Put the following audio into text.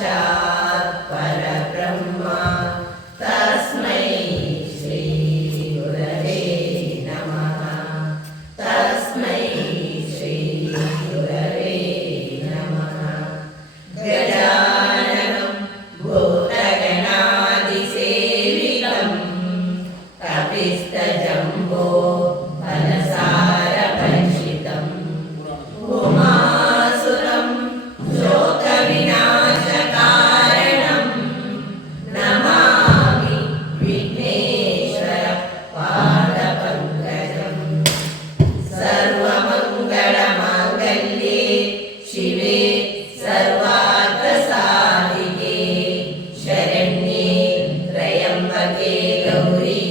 Yeah. Kakegauri.